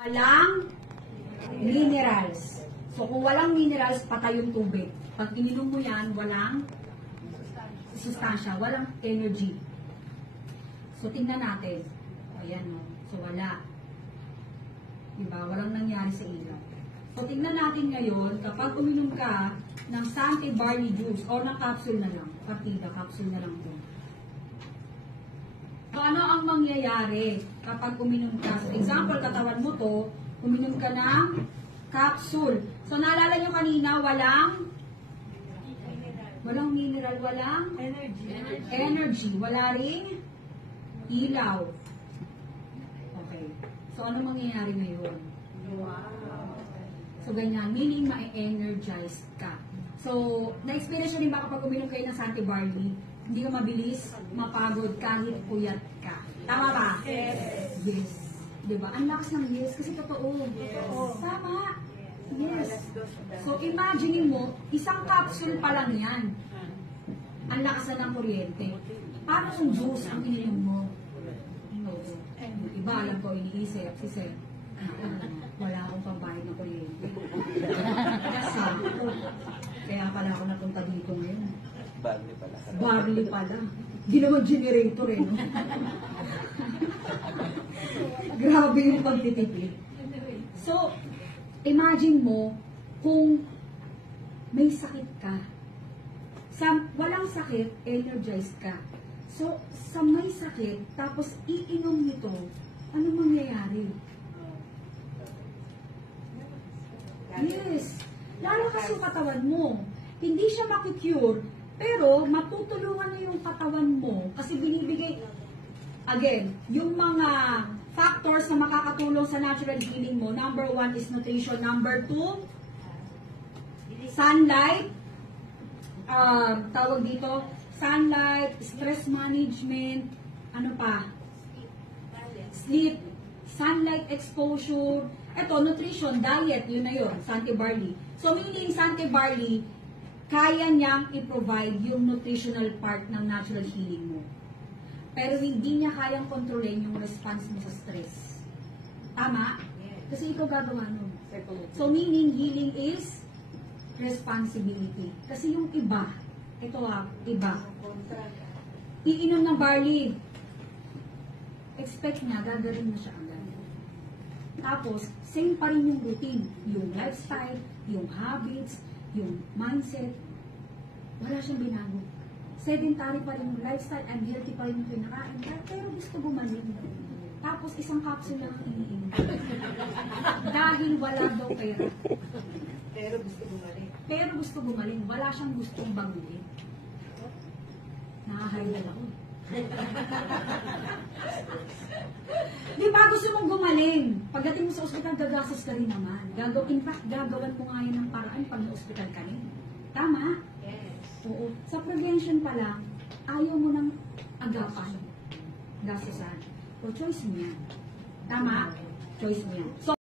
Walang minerals. So, kung walang minerals, patay yung tubig. Pag ininom mo yan, walang sustansya, walang energy. So, tingnan natin. Ayan, no? So, wala. Diba? Walang nangyari sa ilaw. So, tingnan natin ngayon, kapag uminom ka ng Sante Barley Juice o ng capsule na lang, partida, capsule na lang po. So, ano ang mangyayari kapag uminom ka? So, example, katawan mo to, uminom ka ng capsule. So, naalala nyo kanina, walang mineral, walang energy. Wala ring ilaw. Okay. So, ano mangyayari ngayon? So, ganyan. Meaning, ma-energize ka. So, na-experience nyo rin ba kapag uminom kayo ng Sante Barley? Hindi ka mabilis, mapagod kahit puyat ka. Tama ba? Yes. Yes. Diba? Ang lakas ng yes kasi totoo. Yes. Tama. Yes. So, imagine mo, isang capsule pa lang yan. Ang lakas na ng kuryente. Paano kung juice ang ininom mo? No. Iba, alam ko, iniisip. Si Sir, wala akong pambayad ng kuryente. Kaya pala ako napunta dito ngayon. Barley pala. Barley pala. Ginawang generator eh, no? Grabe yung pagtitipid. So, imagine mo kung may sakit ka. Sa walang sakit, energized ka. So, sa may sakit, tapos iinom nito, ano mangyayari? Yes. Lalakas yung katawan mo. Hindi siya makikure, pero matutulungan na yung katawan mo kasi binibigay, again, yung mga factors na makakatulong sa natural healing mo. Number 1 is nutrition. Number 2, sunlight. Tawag dito, sunlight, stress management, ano pa? Sleep, sunlight exposure. Ito, nutrition, diet, yun na yun, Sante Barley. So, meaning Sante Barley, kaya niyang i-provide yung nutritional part ng natural healing mo. Pero hindi niya kayang kontrolin yung response mo sa stress. Tama? Kasi ikaw gagawa nun. So, meaning healing is responsibility. Kasi yung iba, ito iba. Iinom ng barley. Expect niya, gagawin na siya agad. Tapos, same pa rin yung routine. Yung lifestyle, yung habits, yung mindset, wala siyang binago. Sedentary pa rin yung lifestyle, unhealthy pa rin yung kinakain, pero gusto gumaling. Tapos isang capsule lang ang iniinom. Dahil wala daw pera. Pero gusto gumaling. Pero gusto gumaling, wala siyang gustong baguhin. Nakahayal ako. Di ba gusto mong gumaling? Pagdating mo sa ospital, gagastos ka rin naman. In fact, gagawan mo nga yan ng paraan pag na-ospital ka rin. Tama? Yes. Oo. Sa prevention pa lang, ayaw mo ng agapan. Gastusan. O choice mo yan. Tama? Choice mo yan. So,